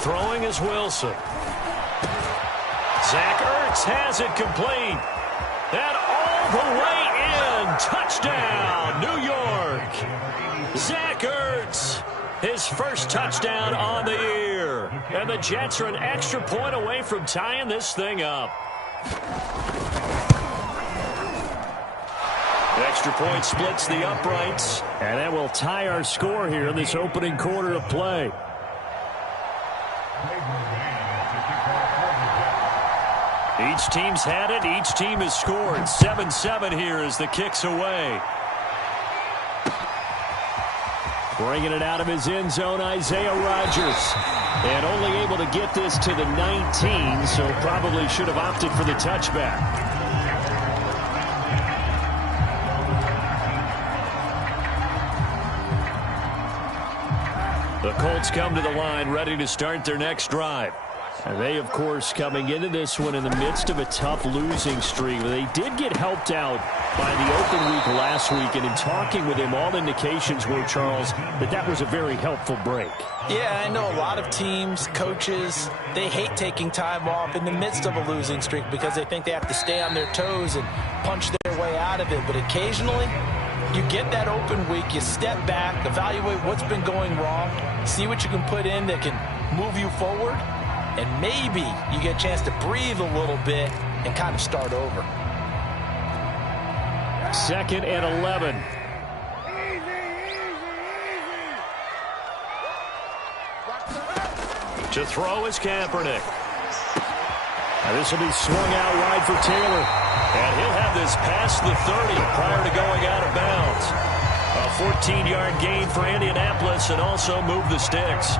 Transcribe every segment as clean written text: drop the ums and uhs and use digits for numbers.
Throwing is Wilson. Zach Ertz has it complete. And all the way in. Touchdown, New York. Zach Ertz, his first touchdown on the year. And the Jets are an extra point away from tying this thing up. The extra point splits the uprights. And that will tie our score here in this opening quarter of play. Each team's had it. Each team has scored. 7-7 here as the kick's away. Bringing it out of his end zone, Isaiah Rodgers. And only able to get this to the 19, so probably should have opted for the touchback. The Colts come to the line ready to start their next drive. And they, of course, coming into this one in the midst of a tough losing streak. They did get helped out by the open week last week, and in talking with him, all indications were, Charles, that was a very helpful break. Yeah, I know a lot of teams, coaches, they hate taking time off in the midst of a losing streak because they think they have to stay on their toes and punch their way out of it. But occasionally, you get that open week, you step back, evaluate what's been going wrong, see what you can put in that can move you forward, and maybe you get a chance to breathe a little bit and kind of start over. 2nd and 11. To throw is Kaepernick. Now this will be swung out wide for Taylor. And he'll have this past the 30 prior to going out of bounds. A 14-yard gain for Indianapolis and also move the sticks.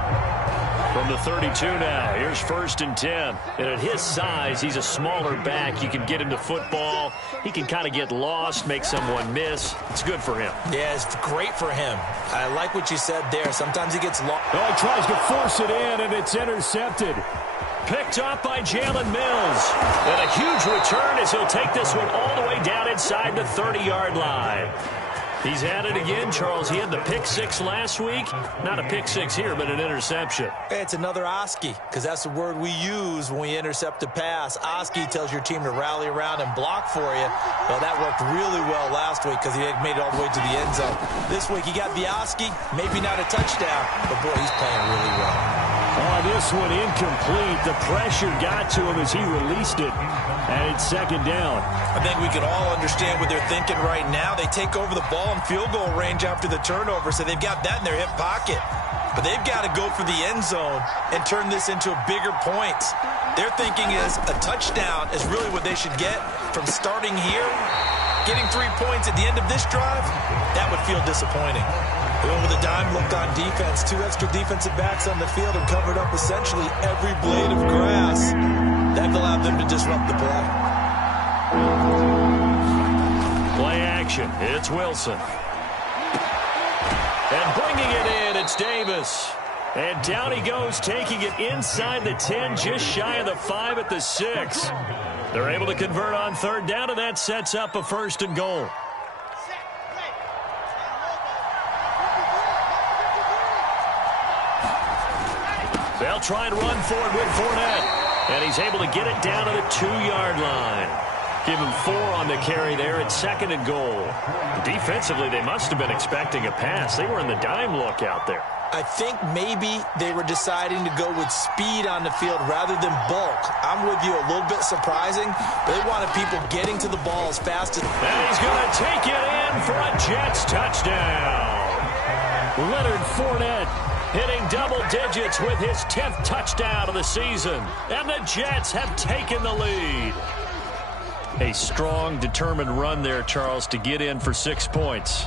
From the 32 now, here's 1st and 10. And at his size, he's a smaller back. You can get him to football. He can kind of get lost, make someone miss. It's good for him. Yeah, it's great for him. I like what you said there. Sometimes he gets lost. Oh, he tries to force it in, and it's intercepted. Picked up by Jalen Mills. And a huge return as he'll take this one all the way down inside the 30-yard line. He's had it again, Charles. He had the pick six last week. Not a pick six here, but an interception. It's another Oski, because that's the word we use when we intercept a pass. Oski tells your team to rally around and block for you. Well, that worked really well last week because he made it all the way to the end zone. This week he got the Oski, maybe not a touchdown, but boy, he's playing really well. Oh, this one incomplete. The pressure got to him as he released it. And it's 2nd down. I think we can all understand what they're thinking right now. They take over the ball in field goal range after the turnover, so they've got that in their hip pocket. But they've got to go for the end zone and turn this into bigger points. Their thinking is a touchdown is really what they should get from starting here. Getting 3 points at the end of this drive, that would feel disappointing. They went with a dime look on defense. 2 extra defensive backs on the field and covered up essentially every blade of grass. That allowed them to disrupt the play. Play action. It's Wilson. And bringing it in, it's Davis. And down he goes, taking it inside the 10, just shy of the 5 at the 6. They're able to convert on 3rd down, and that sets up a 1st and goal. They'll try and run for it with Fournette. And he's able to get it down to the 2-yard line. Give him 4 on the carry there at 2nd and goal. Defensively, they must have been expecting a pass. They were in the dime look out there. I think maybe they were deciding to go with speed on the field rather than bulk. I'm with you, a little bit surprising. But they wanted people getting to the ball as fast as... And he's going to take it in for a Jets touchdown. Leonard Fournette hitting double digits with his 10th touchdown of the season. And the Jets have taken the lead. A strong, determined run there, Charles, to get in for 6 points.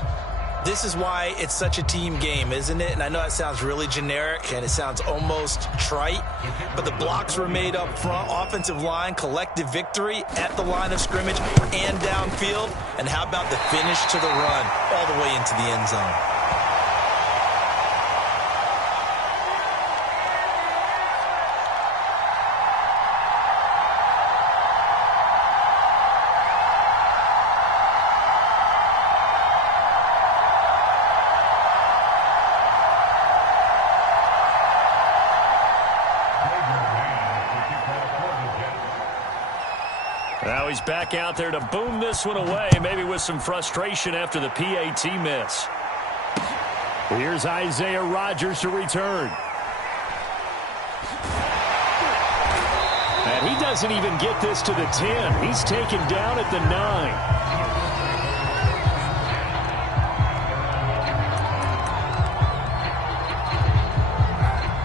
This is why it's such a team game, isn't it? And I know that sounds really generic and it sounds almost trite, but the blocks were made up front, offensive line, collective victory at the line of scrimmage and downfield. And how about the finish to the run all the way into the end zone? he's back out there to boom this one away, maybe with some frustration after the PAT miss. Here's Isaiah Rodgers to return. And he doesn't even get this to the 10. He's taken down at the 9.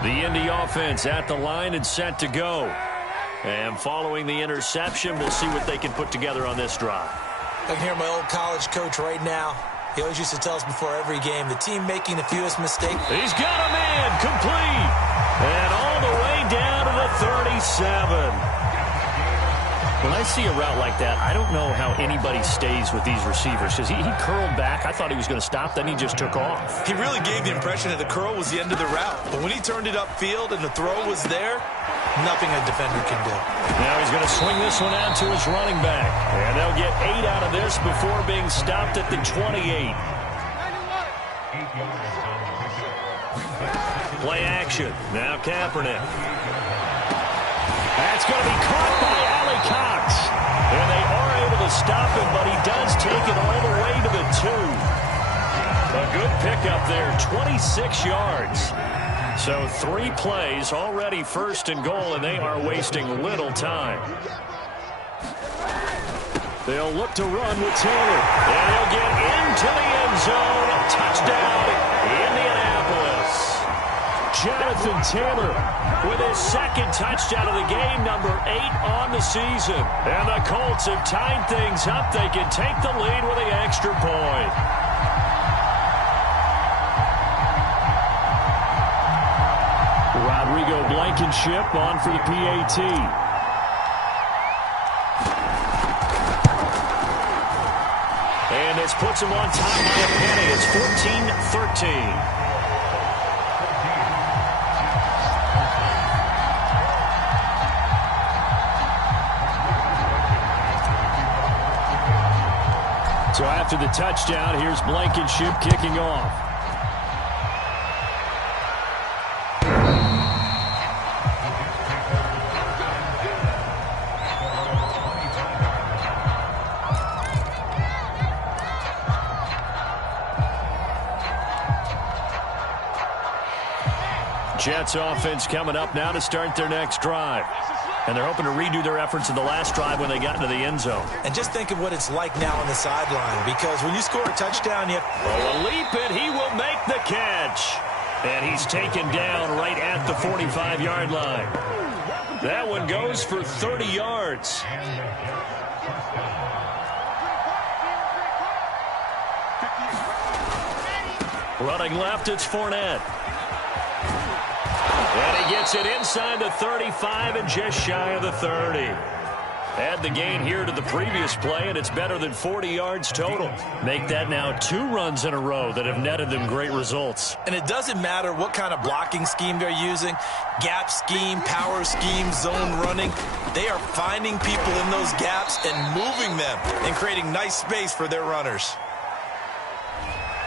The Indy offense at the line and set to go. And following the interception, we'll see what they can put together on this drive. I can hear my old college coach right now. He always used to tell us before every game, the team making the fewest mistakes. He's got a man complete. And all the way down to the 37. When I see a route like that, I don't know how anybody stays with these receivers, because he curled back. I thought he was going to stop, then he just took off. He really gave the impression that the curl was the end of the route. But when he turned it upfield and the throw was there, nothing a defender can do. Now he's going to swing this one out to his running back. And they'll get 8 out of this before being stopped at the 28. Play action. Now Kaepernick. That's going to be caught by Ali Cox. And they are able to stop him, but he does take it all the way to the 2. A good pickup there, 26 yards. So 3 plays, already first and goal, and they are wasting little time. They'll look to run with Taylor. And he'll get into the end zone. Touchdown, Indianapolis. Jonathan Taylor with his second touchdown of the game, number 8 on the season. And the Colts have tied things up. They can take the lead with the extra point. Rodrigo Blankenship on for the PAT. And this puts him on top by a penny. It's 14-13. So after the touchdown, here's Blankenship kicking off. Jets offense coming up now to start their next drive. And they're hoping to redo their efforts in the last drive when they got into the end zone. And just think of what it's like now on the sideline, because when you score a touchdown, you a leap, and he will make the catch. And he's taken down right at the 45-yard line. That one goes for 30 yards. Running left, it's Fournette. And he gets it inside the 35 and just shy of the 30. Add the gain here to the previous play, and it's better than 40 yards total. Make that now 2 runs in a row that have netted them great results. And it doesn't matter what kind of blocking scheme they're using, gap scheme, power scheme, zone running. They are finding people in those gaps and moving them and creating nice space for their runners.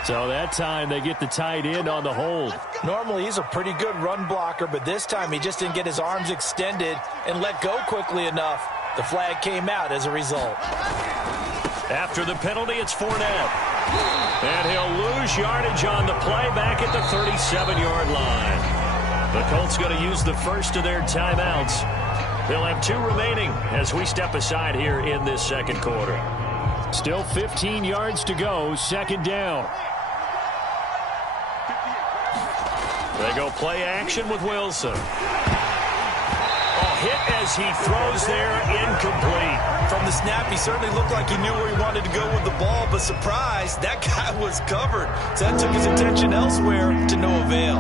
So that time they get the tight end on the hold. Normally he's a pretty good run blocker, but this time he just didn't get his arms extended and let go quickly enough. The flag came out as a result. After the penalty, it's Fournette. And he'll lose yardage on the play back at the 37-yard line. The Colts going to use the first of their timeouts. They'll have 2 remaining as we step aside here in this second quarter. Still 15 yards to go, second down. They go play action with Wilson. Hit as he throws there, incomplete. From the snap, he certainly looked like he knew where he wanted to go with the ball, but surprise, that guy was covered. So that took his attention elsewhere to no avail.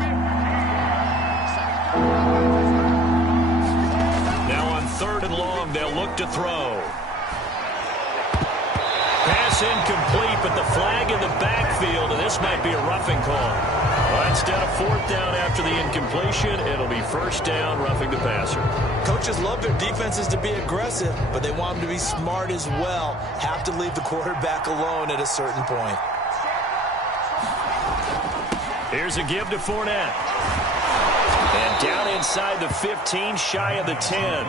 Now on 3rd and long, they'll look to throw. Pass incomplete, but the flag in the backfield, and this might be a roughing call. Well, instead of 4th down after the incompletion, it'll be 1st down, roughing the passer. Coaches love their defenses to be aggressive, but they want them to be smart as well. Have to leave the quarterback alone at a certain point. Here's a give to Fournette. And down inside the 15, shy of the 10.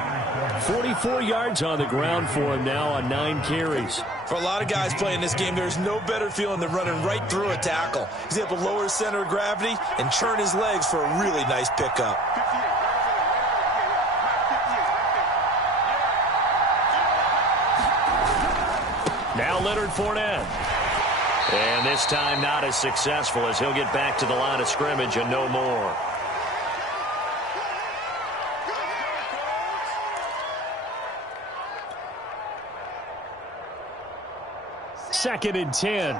44 yards on the ground for him now on 9 carries. For a lot of guys playing this game, there's no better feeling than running right through a tackle. He's able to lower his center of gravity and churn his legs for a really nice pickup. Now Leonard Fournette. And this time not as successful as he'll get back to the line of scrimmage and no more. Second and 10.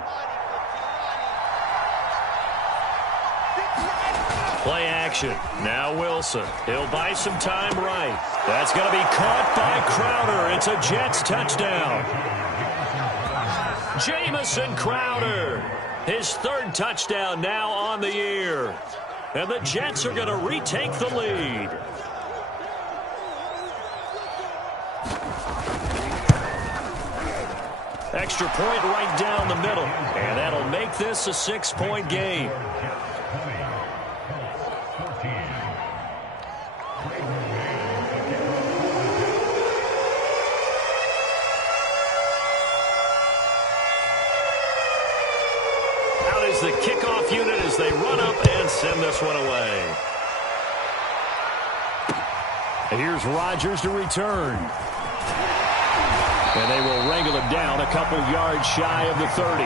Play action. Now Wilson. He'll buy some time right. That's going to be caught by Crowder. It's a Jets touchdown. Jamison Crowder. His third touchdown now on the year. And the Jets are going to retake the lead. Extra point right down the middle. And that'll make this a 6-point game. Out is the kickoff unit as they run up and send this one away. And here's Rodgers to return. And they will wrangle him down a couple yards shy of the 30.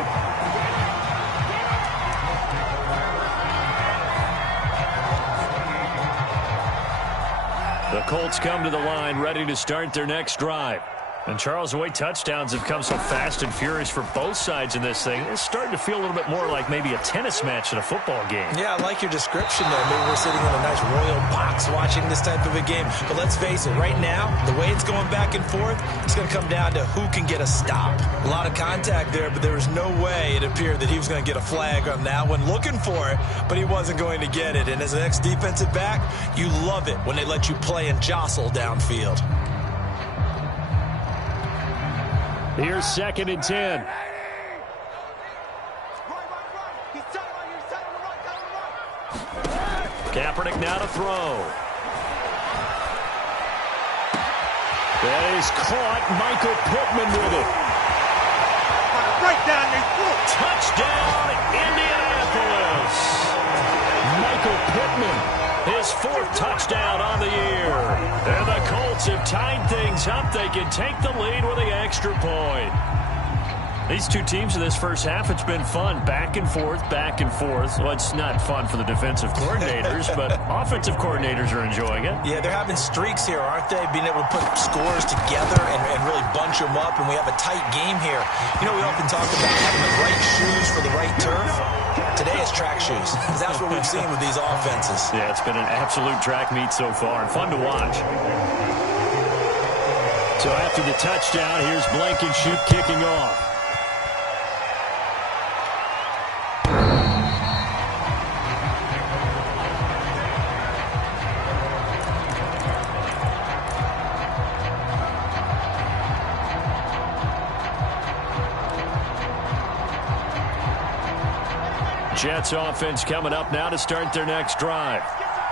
The Colts come to the line ready to start their next drive. And, Charles, the way touchdowns have come so fast and furious for both sides in this thing, it's starting to feel a little bit more like maybe a tennis match in a football game. Yeah, I like your description there. Maybe we're sitting in a nice royal box watching this type of a game. But let's face it, right now, the way it's going back and forth, it's going to come down to who can get a stop. A lot of contact there, but there was no way it appeared that he was going to get a flag on that one. Looking for it, but he wasn't going to get it. And as an ex-defensive back, you love it when they let you play and jostle downfield. Here's second and 10. Kaepernick now to throw. That is caught. Michael Pittman with it. Right down his throat. Touchdown, Indianapolis. Michael Pittman. His 4th touchdown on the year. And the Colts have tied things up. They can take the lead with the extra point. These two teams in this first half, it's been fun. Back and forth, back and forth. Well, it's not fun for the defensive coordinators, but offensive coordinators are enjoying it. Yeah, they're having streaks here, aren't they? Being able to put scores together and really bunch them up, and we have a tight game here. You know, we often talk about having the right shoes for the right turf. Today is track shoes, because that's what we've seen with these offenses. Yeah, it's been an absolute track meet so far, and fun to watch. So after the touchdown, here's Blankenship kicking off. Jets offense coming up now to start their next drive.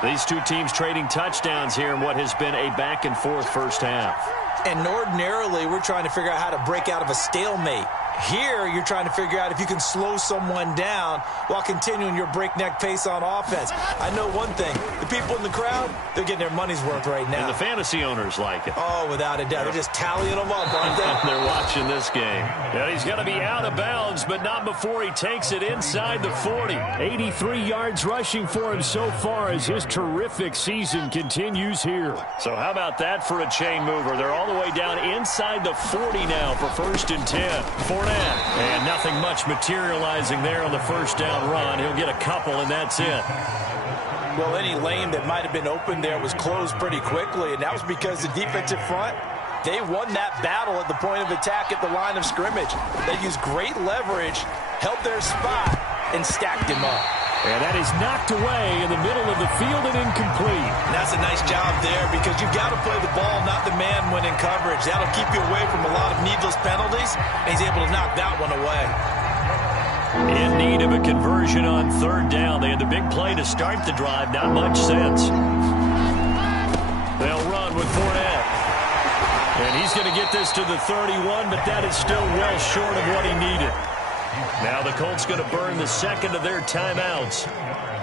These two teams trading touchdowns here in what has been a back-and-forth first half. And ordinarily, we're trying to figure out how to break out of a stalemate. Here, you're trying to figure out if you can slow someone down while continuing your breakneck pace on offense. I know one thing. The people in the crowd, they're getting their money's worth right now. And the fantasy owners like it. Oh, without a doubt. They're just tallying them up, aren't they? They're watching this game. And he's going to be out of bounds, but not before he takes it inside the 40. 83 yards rushing for him so far as his terrific season continues here. So how about that for a chain mover? They're all the way down inside the 40 now for 1st and 10. Fournette. And nothing much materializing there on the first down run. He'll get a couple, and that's it. Well, any lane that might have been open there was closed pretty quickly, and that was because the defensive front, they won that battle at the point of attack at the line of scrimmage. They used great leverage, held their spot, and stacked him up. And that is knocked away in the middle of the field and incomplete. And that's a nice job there because you've got to play the ball, not the man when in coverage. That'll keep you away from a lot of needless penalties, and he's able to knock that one away. In need of a conversion on third down. They had the big play to start the drive. Not much sense. They'll run with Fournette. And he's going to get this to the 31, but that is still well short of what he needed. Now the Colts going to burn the second of their timeouts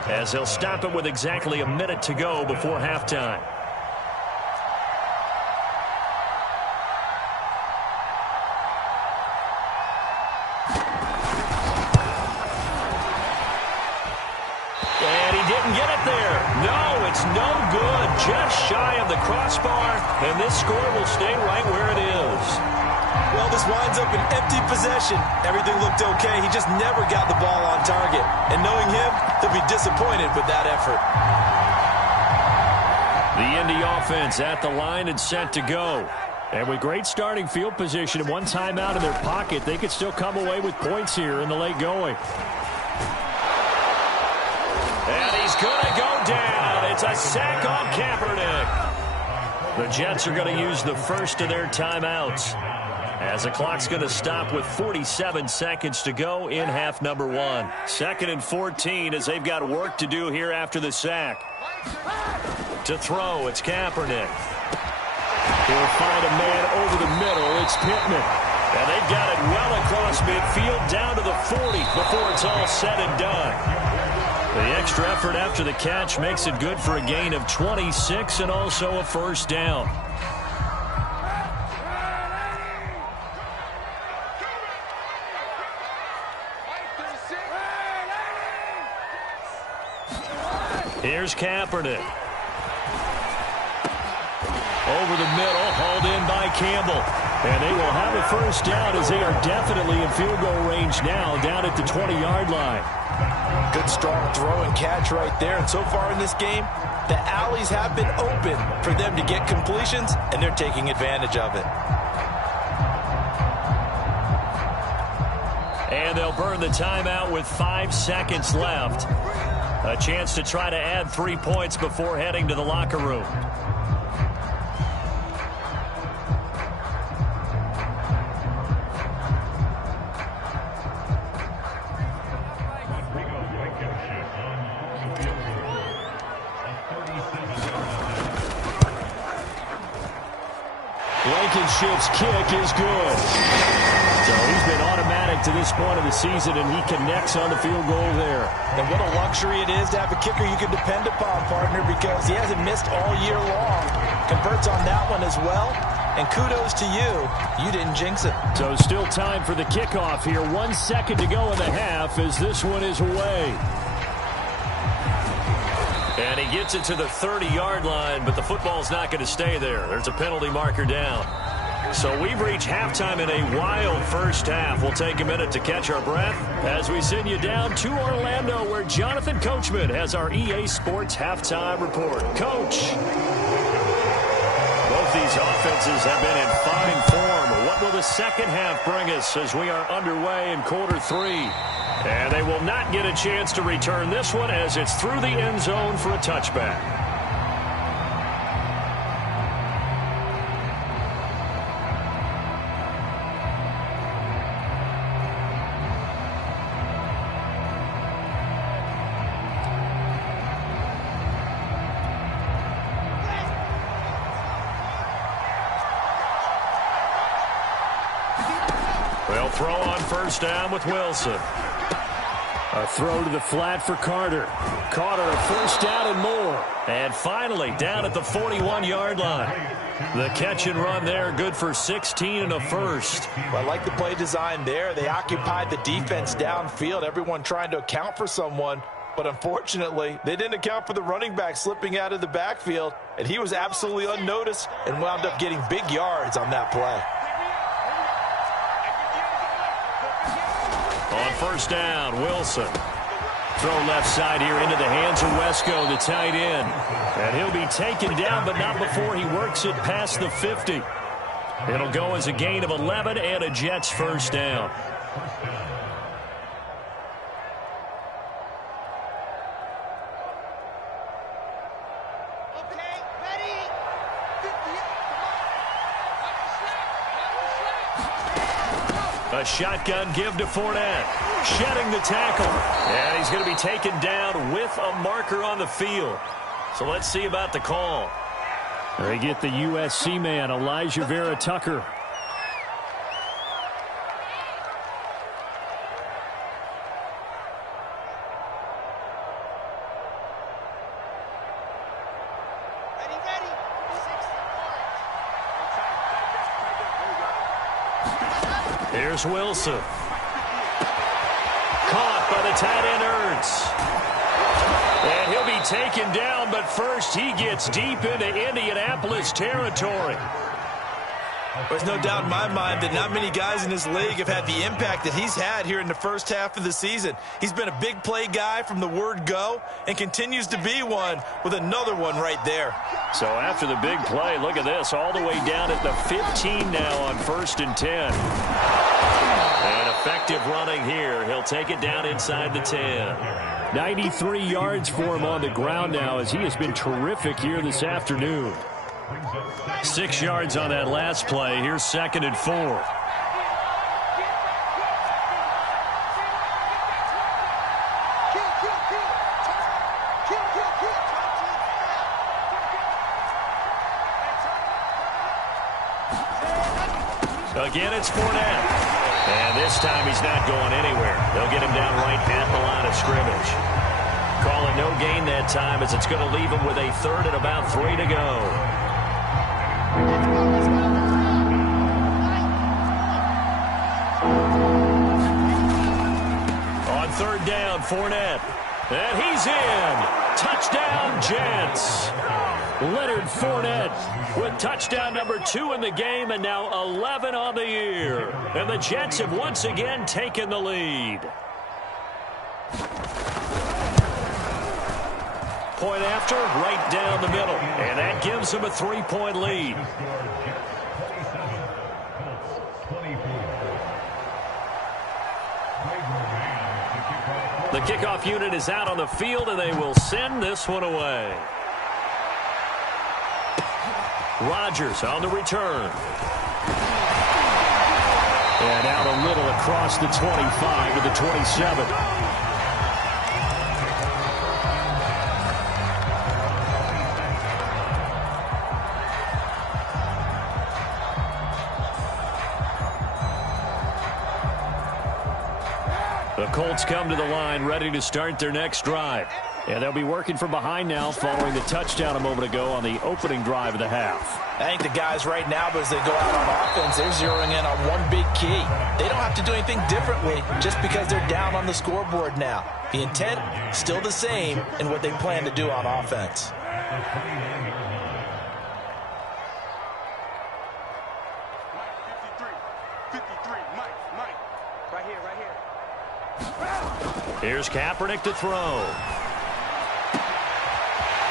as they'll stop it with exactly a minute to go before halftime. And he didn't get it there. No, it's no good. Just shy of the crossbar, and this score will stay right where it is. Well, this winds up an empty possession. Everything looked okay. He just never got the ball on target. And knowing him, he'll be disappointed with that effort. The Indy offense at the line and set to go. And with great starting field position and one timeout in their pocket, they could still come away with points here in the late going. And he's going to go down. It's a sack on Kaepernick. The Jets are going to use the first of their timeouts, as the clock's going to stop with 47 seconds to go in half number one. 2nd and 14 as they've got work to do here after the sack. To throw, it's Kaepernick. He'll find a man over the middle. It's Pittman. And they've got it well across midfield down to the 40 before it's all said and done. The extra effort after the catch makes it good for a gain of 26 and also a first down. Here's Kaepernick. Over the middle, hauled in by Campbell. And they will have a first down as they are definitely in field goal range now down at the 20-yard line. Good strong throw and catch right there. And so far in this game, the alleys have been open for them to get completions, and they're taking advantage of it. And they'll burn the timeout with 5 seconds left. A chance to try to add 3 points before heading to the locker room. Blankenship's kick is good. So he's been automatic to this point of the season, and he connects on the field goal there. And what a luxury it is to have a kicker you can depend upon, partner, because he hasn't missed all year long. Converts on that one as well. And kudos to you. You didn't jinx it. So still time for the kickoff here. 1 second to go in the half as this one is away. And he gets it to the 30-yard line, but the football's not going to stay there. There's a penalty marker down. So we've reached halftime in a wild first half. We'll take a minute to catch our breath as we send you down to Orlando, where Jonathan Coachman has our EA Sports halftime report. Coach. Both these offenses have been in fine form. What will the second half bring us as we are underway in quarter 3? And they will not get a chance to return this one as it's through the end zone for a touchback. They'll throw on first down with Wilson. A throw to the flat for Carter. Carter, a first down and more. And finally, down at the 41-yard line. The catch and run there, good for 16 and a first. Well, I like the play design there. They occupied the defense downfield, everyone trying to account for someone. But unfortunately, they didn't account for the running back slipping out of the backfield. And he was absolutely unnoticed and wound up getting big yards on that play. On first down, Wilson. Throw left side here into the hands of Wesco, the tight end. And he'll be taken down, but not before he works it past the 50. It'll go as a gain of 11 and a Jets first down. A shotgun give to Fournette. Shedding the tackle. And he's going to be taken down with a marker on the field. So let's see about the call. They get the USC man, Elijah Vera Tucker. Here's Wilson. Caught by the tight end Ertz. And he'll be taken down, but first he gets deep into Indianapolis territory. There's no doubt in my mind that not many guys in this league have had the impact that he's had here in the first half of the season. He's been a big play guy from the word go and continues to be one with another one right there. So after the big play, look at this, all the way down at the 15 now on 1st and 10. And effective running here. He'll take it down inside the 10. 93 yards for him on the ground now as he has been terrific here this afternoon. 6 yards on that last play. Here's 2nd and 4. Again, it's Fournette. And this time he's not going anywhere. They'll get him down right at the line of scrimmage. Call it no gain that time as it's going to leave him with a 3rd and about 3 to go. On 3rd down, Fournette. And he's in. Touchdown, Jets. Leonard Fournette with touchdown number 2 in the game and now 11 on the year. And the Jets have once again taken the lead. Point after, right down the middle. And that gives them a 3-point lead. The kickoff unit is out on the field, and they will send this one away. Rodgers on the return. And out a little across the 25 to the 27. The Colts come to the line ready to start their next drive. And they'll be working from behind now following the touchdown a moment ago on the opening drive of the half. I think the guys right now, as they go out on offense, they're zeroing in on one big key. They don't have to do anything differently just because they're down on the scoreboard now. The intent, still the same in what they plan to do on offense. Here's Kaepernick to throw.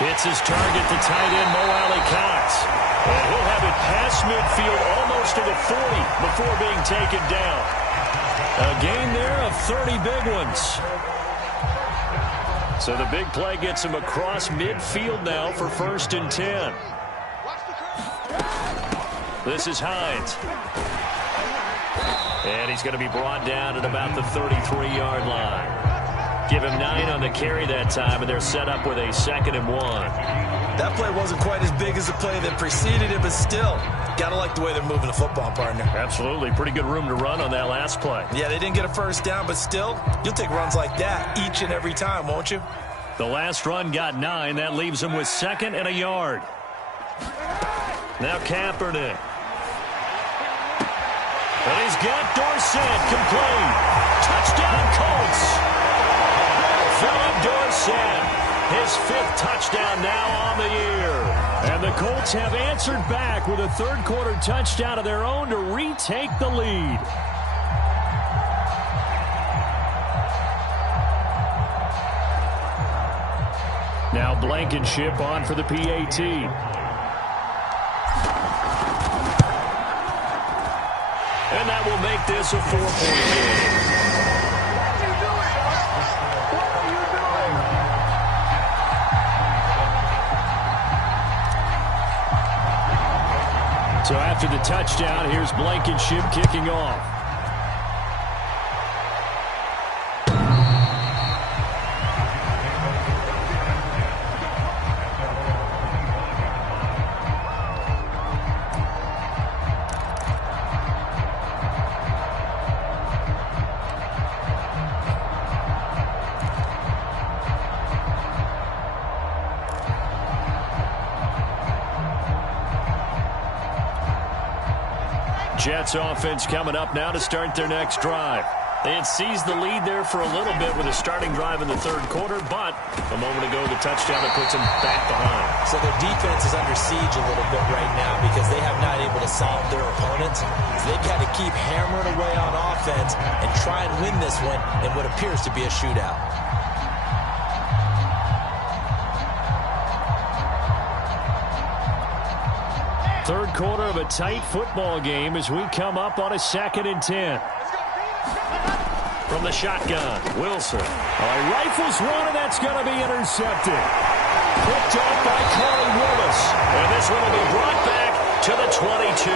Hits his target to tight end Mo Alley-Cox. And he'll have it past midfield almost to the 40 before being taken down. A gain there of 30 big ones. So the big play gets him across midfield now for 1st and 10. This is Hines. And he's going to be brought down at about the 33-yard line. Give him 9 on the carry that time, and they're set up with a 2nd and 1. That play wasn't quite as big as the play that preceded it, but still, got to like the way they're moving the football, partner. Absolutely. Pretty good room to run on that last play. Yeah, they didn't get a first down, but still, you'll take runs like that each and every time, won't you? The last run got 9. That leaves him with 2nd and a yard. Now Kaepernick. And he's got Dorsett complete. Touchdown, Colts. Philip Dorsett, his 5th touchdown now on the year. And the Colts have answered back with a 3rd quarter touchdown of their own to retake the lead. Now Blankenship on for the PAT. And that will make this a 4-point game. So after the touchdown, here's Blankenship kicking off. Jets offense coming up now to start their next drive. They had seized the lead there for a little bit with a starting drive in the third quarter, but a moment ago the touchdown that puts them back behind. So their defense is under siege a little bit right now because they have not able to solve their opponents. So they've got to keep hammering away on offense and try and win this one in what appears to be a shootout. Third quarter of a tight football game as we come up on a 2nd and 10. From the shotgun, Wilson. Rifles one, and that's going to be intercepted. Picked up by Corey Willis. And this one will be brought back to the 22.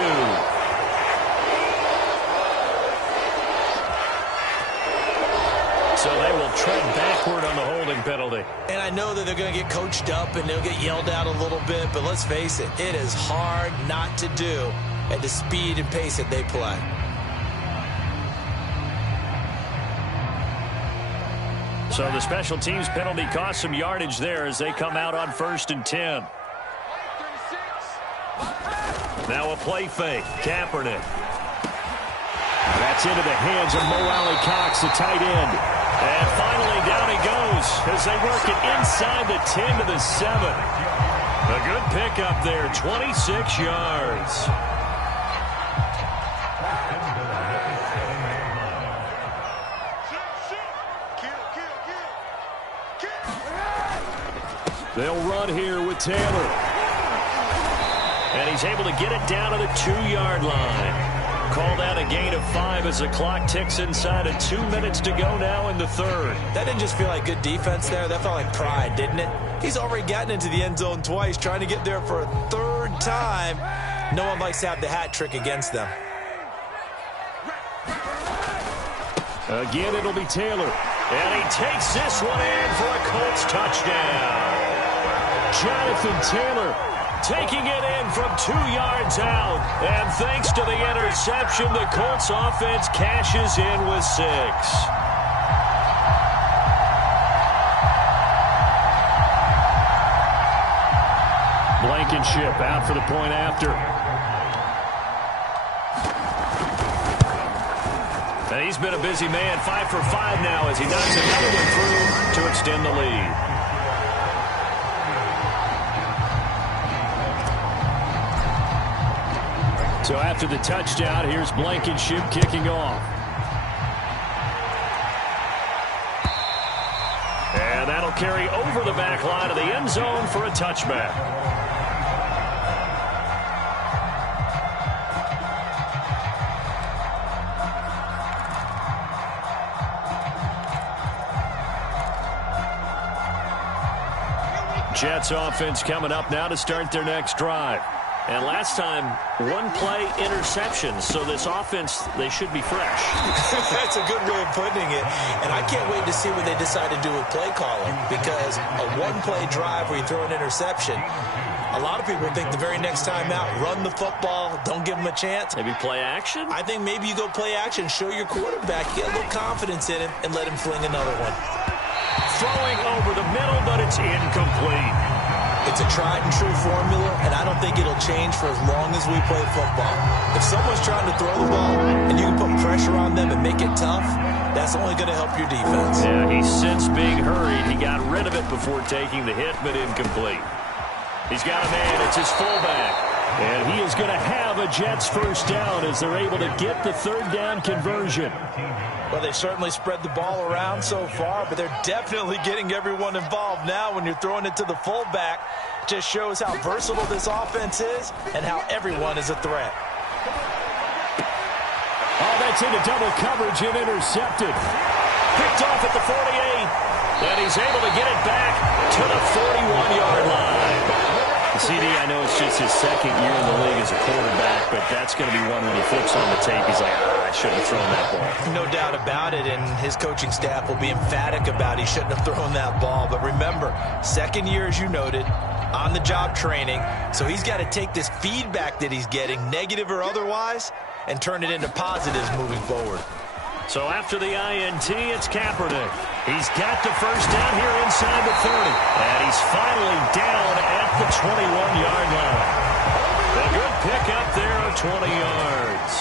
So they will tread backward on the holding penalty. And I know that they're going to get coached up and they'll get yelled at a little bit, but let's face it, it is hard not to do at the speed and pace that they play. So the special teams penalty cost some yardage there as they come out on 1st and 10. Now a play fake. Kaepernick. That's into the hands of Mo Alley Cox, the tight end. And finally down he goes as they work it inside the 10 to the 7. A good pickup there, 26 yards. They'll run here with Taylor. And he's able to get it down to the 2-yard line. Called out a gain of 5 as the clock ticks inside of 2 minutes to go now in the third. That didn't just feel like good defense there. That felt like pride, didn't it? He's already gotten into the end zone twice, trying to get there for a 3rd time. No one likes to have the hat trick against them. Again, it'll be Taylor. And he takes this one in for a Colts touchdown. Jonathan Taylor taking it in from 2 yards out. And thanks to the interception, the Colts offense cashes in with 6. Blankenship out for the point after. And he's been a busy man, 5 for 5 now as he knocks another one through to extend the lead. So after the touchdown, here's Blankenship kicking off. And that'll carry over the back line of the end zone for a touchback. Jets offense coming up now to start their next drive. And last time, 1-play interception. So this offense, they should be fresh. That's a good way of putting it. And I can't wait to see what they decide to do with play calling. Because a 1-play drive where you throw an interception, a lot of people think the very next time out, run the football, don't give them a chance. Maybe play action? I think maybe you go play action, show your quarterback, get a little confidence in him, and let him fling another one. Throwing over the middle, but it's incomplete. It's a tried-and-true formula, and I don't think it'll change for as long as we play football. If someone's trying to throw the ball and you can put pressure on them and make it tough, that's only going to help your defense. Yeah, he's since being hurried. He got rid of it before taking the hit, but incomplete. He's got a man. It's his fullback. And he is going to have a Jets first down as they're able to get the 3rd down conversion. Well, they've certainly spread the ball around so far, but they're definitely getting everyone involved now when you're throwing it to the fullback. Just shows how versatile this offense is and how everyone is a threat. Oh, that's into double coverage and intercepted. Picked off at the 48, and he's able to get it back to the 41-yard line. CD, I know it's just his 2nd year in the league as a quarterback, but that's going to be one when he flips on the tape. He's like, I shouldn't have thrown that ball. No doubt about it, and his coaching staff will be emphatic about he shouldn't have thrown that ball. But remember, 2nd year, as you noted, on-the-job training, so he's got to take this feedback that he's getting, negative or otherwise, and turn it into positives moving forward. So after the INT, it's Kaepernick. He's got the first down here inside the 30. And he's finally down at the 21-yard line. A good pickup there of 20 yards.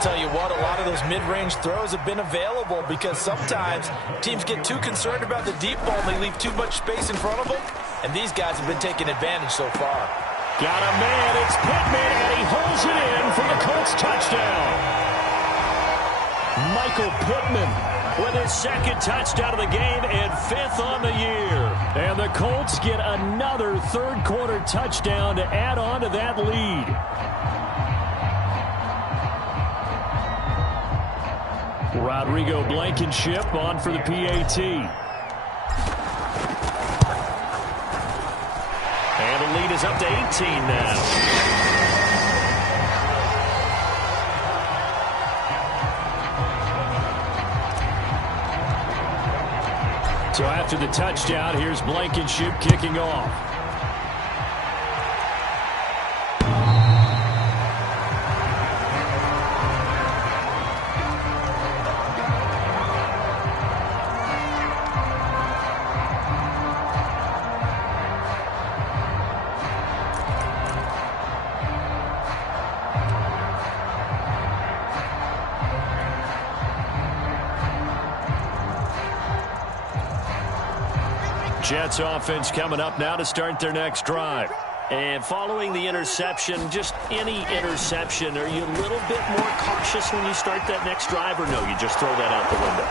I'll tell you what, a lot of those mid-range throws have been available because sometimes teams get too concerned about the deep ball and they leave too much space in front of them, and these guys have been taking advantage so far. Got a man, it's Pittman, and he holds it in for the Colts touchdown. Michael Pittman with his second touchdown of the game and 5th on the year. And the Colts get another third-quarter touchdown to add on to that lead. Rodrigo Blankenship on for the PAT. And the lead is up to 18 now. So after the touchdown, here's Blankenship kicking off. Jets offense coming up now to start their next drive. And following the interception, just any interception, are you a little bit more cautious when you start that next drive, or no, you just throw that out the window?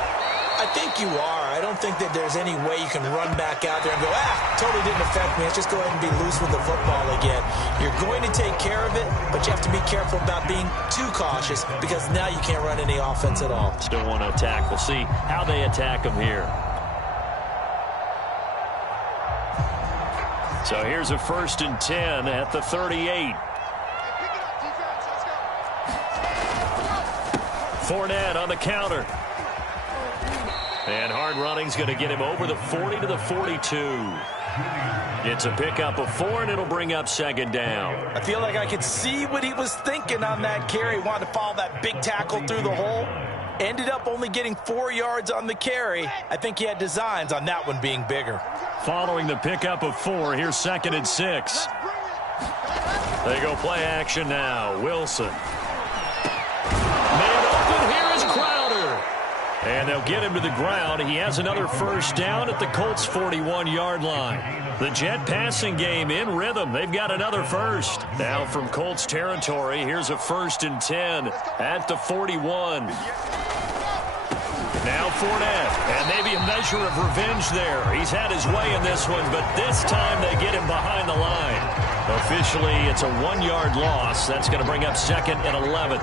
I think you are. I don't think that there's any way you can run back out there and go, totally didn't affect me. Let's just go ahead and be loose with the football again. You're going to take care of it, but you have to be careful about being too cautious because now you can't run any offense at all. Still want to attack. We'll see how they attack them here. So here's a 1st and 10 at the 38. Fournette on the counter. And hard running's going to get him over the 40 to the 42. It's a pickup of 4, and it'll bring up 2nd down. I feel like I could see what he was thinking on that carry. Wanted to follow that big tackle through the hole. Ended up only getting 4 yards on the carry. I think he had designs on that one being bigger. Following the pickup of 4, here's 2nd and 6. They go play action now. Wilson. Man open, here is Crowder. And they'll get him to the ground. He has another 1st down at the Colts' 41-yard line. The Jet passing game in rhythm. They've got another 1st. Now from Colts territory, here's a 1st and 10 at the 41. Now Fournette, and maybe a measure of revenge there. He's had his way in this one, but this time they get him behind the line. Officially, it's a 1-yard loss. That's going to bring up 2nd and 11.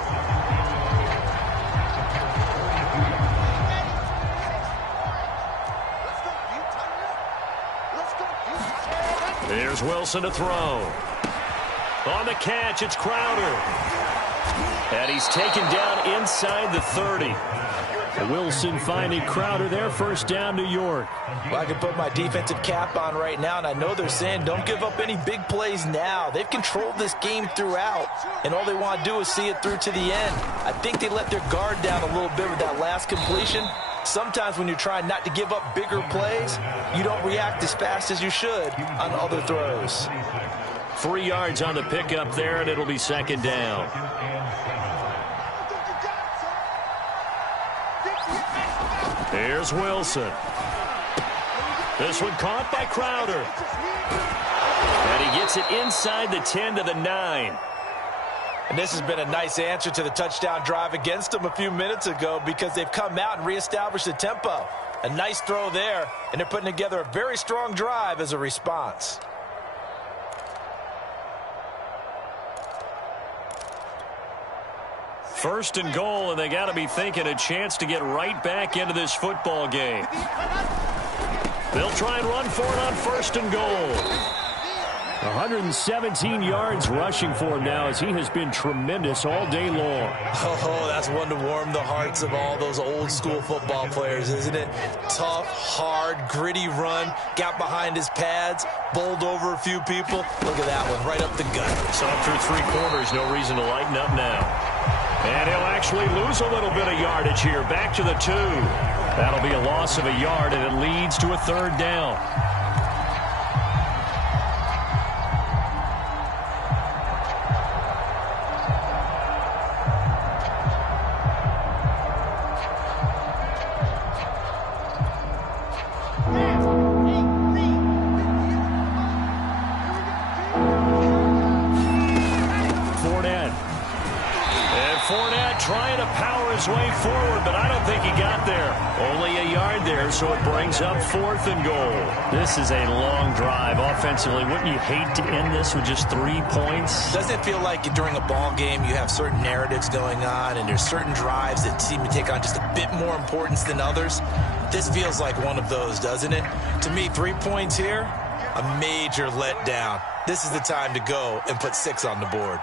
Here's Wilson to throw. On the catch, it's Crowder. And he's taken down inside the 30. Wilson finding Crowder there. 1st down, New York. Well, I can put my defensive cap on right now, and I know they're saying don't give up any big plays now. They've controlled this game throughout, and all they want to do is see it through to the end. I think they let their guard down a little bit with that last completion. Sometimes when you're trying not to give up bigger plays, you don't react as fast as you should on other throws. 3 yards on the pickup there, and it'll be 2nd down. Here's Wilson. This one caught by Crowder. And he gets it inside the 10 to the 9. And this has been a nice answer to the touchdown drive against them a few minutes ago because they've come out and reestablished the tempo. A nice throw there, and they're putting together a very strong drive as a response. First and goal, and they got to be thinking a chance to get right back into this football game. They'll try and run for it on 1st and goal. 117 yards rushing for him now as he has been tremendous all day long. Oh, that's one to warm the hearts of all those old school football players, isn't it? Tough, hard, gritty run, got behind his pads, bowled over a few people. Look at that one, right up the gut. So through 3 quarters, no reason to lighten up now. And he'll actually lose a little bit of yardage here, back to the 2. That'll be a loss of a yard, and it leads to a 3rd down. his way forward, but I don't think he got there. Only a yard there, so it brings up 4th and goal. This is a long drive offensively. Wouldn't you hate to end this with just 3 points? Doesn't it feel like during a ball game you have certain narratives going on and there's certain drives that seem to take on just a bit more importance than others? This feels like one of those, doesn't it? To me, 3 points here, a major letdown. This is the time to go and put 6 on the board.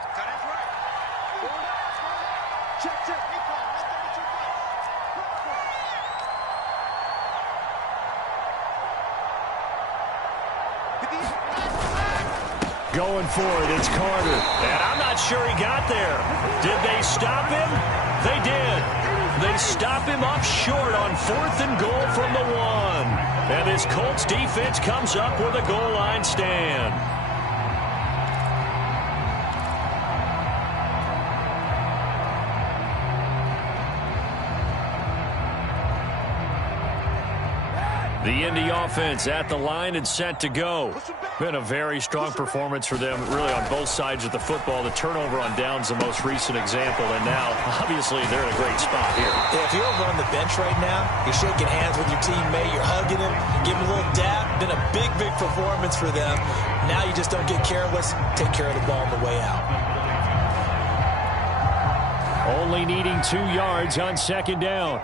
Going for it, it's Carter. And I'm not sure he got there. Did they stop him? They did. They stop him up short on 4th and goal from the 1. And this Colts defense comes up with a goal line stand. The Indy offense at the line and set to go. Been a very strong performance for them, really, on both sides of the football. The turnover on downs the most recent example, and now, obviously, they're in a great spot here. Yeah, if you're over on the bench right now, you're shaking hands with your teammate, you're hugging him, giving him a little dap. Been a big, big performance for them. Now you just don't get careless. Take care of the ball on the way out. Only needing 2 yards on 2nd down.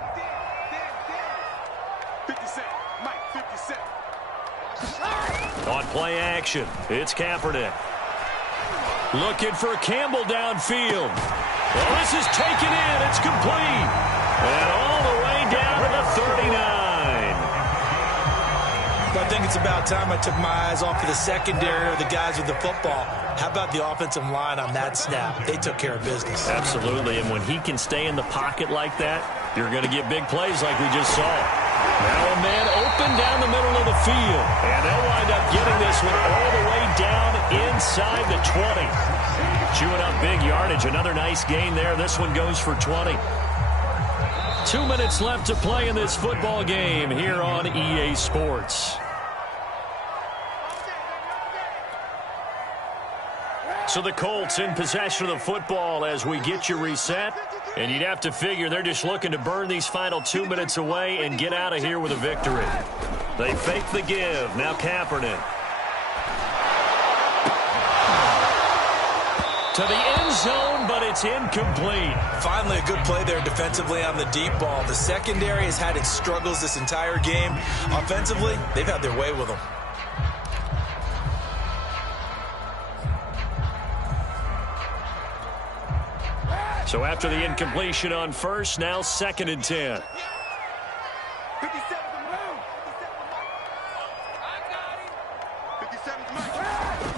On play action, it's Kaepernick. Looking for Campbell downfield. Well, this is taken in. It's complete. And all the way down to the 39. I think it's about time I took my eyes off of the secondary or the guys with the football. How about the offensive line on that snap? They took care of business. Absolutely, and when he can stay in the pocket like that, you're going to get big plays like we just saw. Now a man open down the middle of the field, and they'll wind up getting this one all the way down inside the 20. Chewing up big yardage. Another nice gain there. This one goes for 20. 2 minutes left to play in this football game here on EA Sports. So the Colts in possession of the football as we get you reset. And you'd have to figure they're just looking to burn these final 2 minutes away and get out of here with a victory. They fake the give. Now Kaepernick. To the end zone, but it's incomplete. Finally, a good play there defensively on the deep ball. The secondary has had its struggles this entire game. Offensively, they've had their way with them. So after the incompletion on first, now 2nd and 10.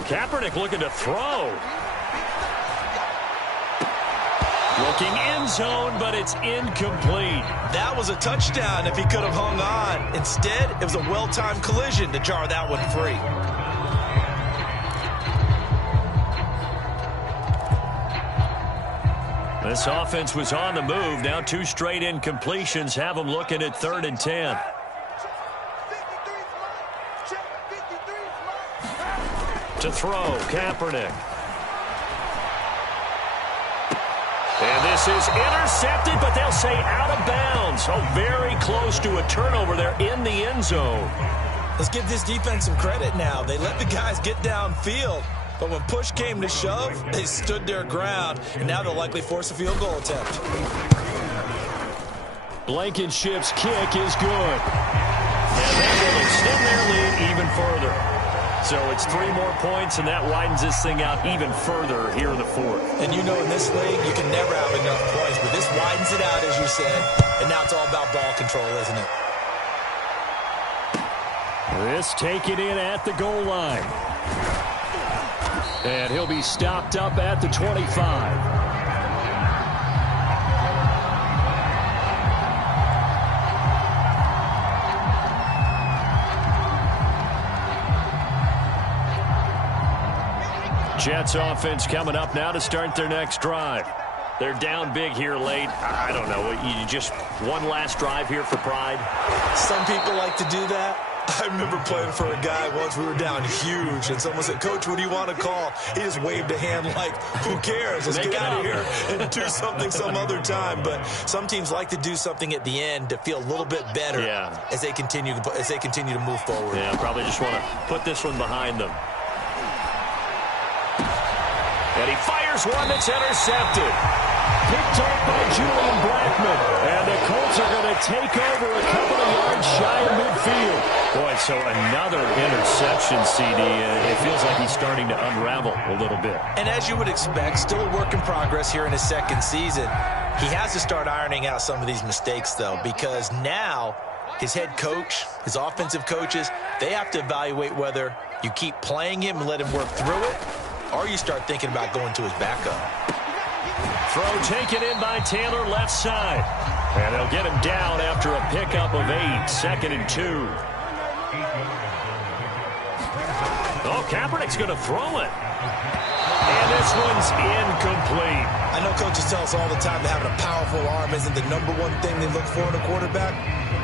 Kaepernick looking to throw. Looking end zone, but it's incomplete. That was a touchdown if he could have hung on. Instead, it was a well-timed collision to jar that one free. This offense was on the move. Now 2 straight incompletions have them looking at 3rd and 10. To throw, Kaepernick. And this is intercepted, but they'll say out of bounds. Oh, very close to a turnover there in the end zone. Let's give this defense some credit now. They let the guys get downfield. But when push came to shove, they stood their ground, and now they'll likely force a field goal attempt. Blankenship's kick is good. And that will extend their lead even further. So it's 3 more points, and that widens this thing out even further here in the 4th. And you know in this league, you can never have enough points, but this widens it out, as you said, and now it's all about ball control, isn't it? This taken in at the goal line. And he'll be stopped up at the 25. Jets offense coming up now to start their next drive. They're down big here late. I don't know. You just one last drive here for pride? Some people like to do that. I remember playing for a guy once. We were down huge, and someone said, "Coach, what do you want to call?" He just waved a hand like, "Who cares? Let's get out of here and do something some other time." But some teams like to do something at the end to feel a little bit better as they continue to move forward. Yeah, probably just want to put this one behind them. And he fires one that's intercepted. Picked off by Julian Blackman. And the Colts are going to take over a couple of yards shy of midfield. Boy, so another interception, CD. It feels like he's starting to unravel a little bit. And as you would expect, still a work in progress here in his second season. He has to start ironing out some of these mistakes, though, because now his head coach, his offensive coaches, they have to evaluate whether you keep playing him and let him work through it, or you start thinking about going to his backup. Throw taken in by Taylor left side. And they'll get him down after a pickup of 8. 2nd and 2. Oh, Kaepernick's going to throw it. And this one's incomplete. I know coaches tell us all the time that having a powerful arm isn't the #1 thing they look for in a quarterback.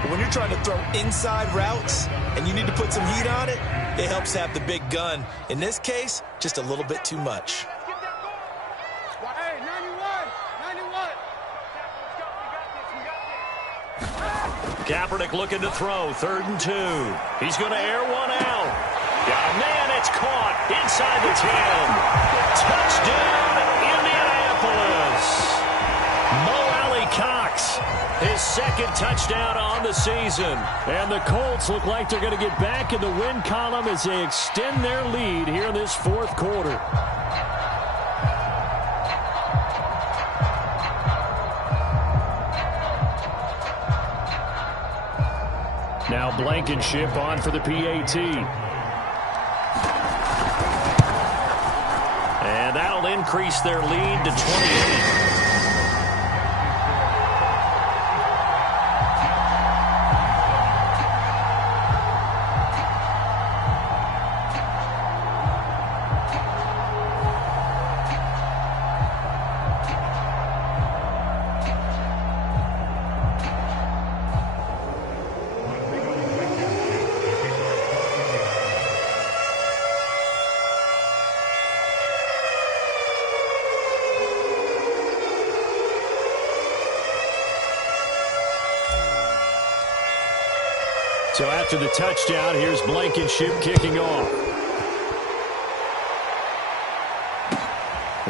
But when you're trying to throw inside routes and you need to put some heat on it, it helps to have the big gun. In this case, just a little bit too much. Kaepernick looking to throw. 3rd and 2. He's going to air one out. Got a man. It's caught inside the 10. Touchdown, Indianapolis. Mo Alley-Cox, his 2nd touchdown on the season. And the Colts look like they're going to get back in the win column as they extend their lead here in this 4th quarter. Now Blankenship on for the PAT. And that'll increase their lead to 28. So after the touchdown, here's Blankenship kicking off.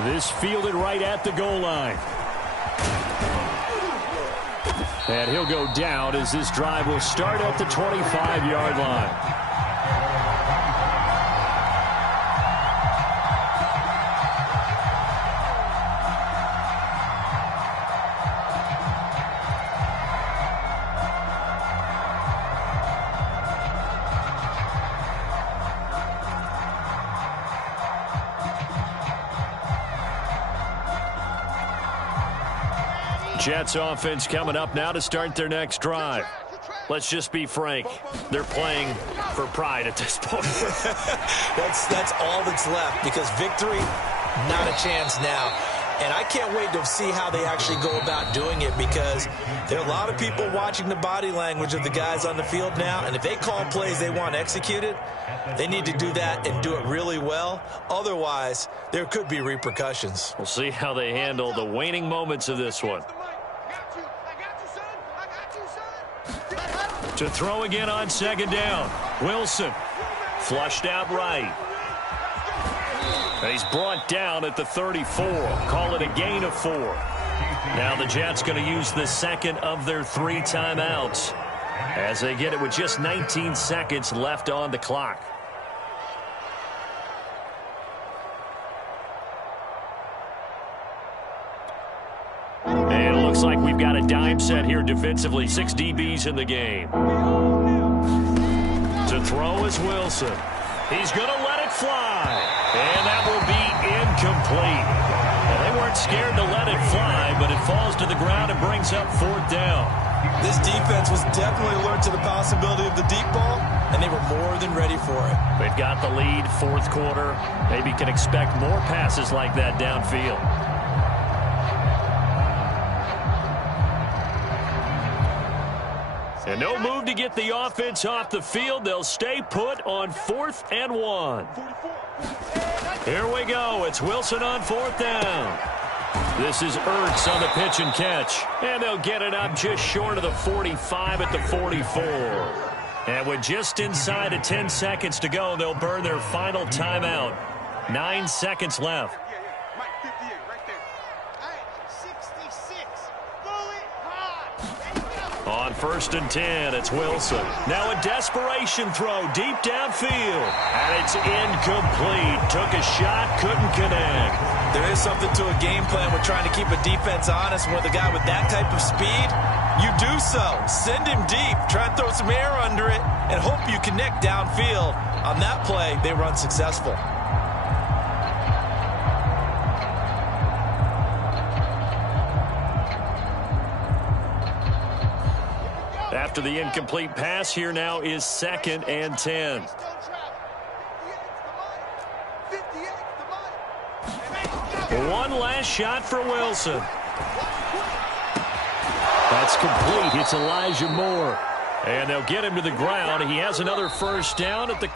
This fielded right at the goal line. And he'll go down as this drive will start at the 25-yard line. Jets offense coming up now to start their next drive. Let's just be frank. They're playing for pride at this point. That's all that's left, because victory, not a chance now. And I can't wait to see how they actually go about doing it, because there are a lot of people watching the body language of the guys on the field now, and if they call plays they want executed, they need to do that and do it really well. Otherwise, there could be repercussions. We'll see how they handle the waning moments of this one. To throw again on 2nd down. Wilson flushed out right. And he's brought down at the 34. Call it a gain of 4. Now the Jets going to use the 2nd of their 3 timeouts as they get it with just 19 seconds left on the clock. And it looks like we've got a dime set here defensively. 6 DBs in the game. To throw is Wilson. He's going to let it fly. And that will be incomplete. Well, they weren't scared to let it fly, but it falls to the ground and brings up 4th down. This defense was definitely alert to the possibility of the deep ball, and they were more than ready for it. They've got the lead, 4th quarter. Maybe can expect more passes like that downfield. And no move to get the offense off the field. They'll stay put on 4th and 1. Here we go. It's Wilson on 4th down. This is Ertz on the pitch and catch. And they'll get it up just short of the 45 at the 44. And with just inside of 10 seconds to go, they'll burn their final timeout. 9 seconds left. On 1st and 10, it's Wilson. Now a desperation throw deep downfield. And it's incomplete. Took a shot, couldn't connect. There is something to a game plan with trying to keep a defense honest. And with a guy with that type of speed, you do so. Send him deep. Try and throw some air under it and hope you connect downfield. On that play, they were unsuccessful. After the incomplete pass, here now is 2nd and 10. One last shot for Wilson. That's complete. It's Elijah Moore. And they'll get him to the ground. He has another first down at the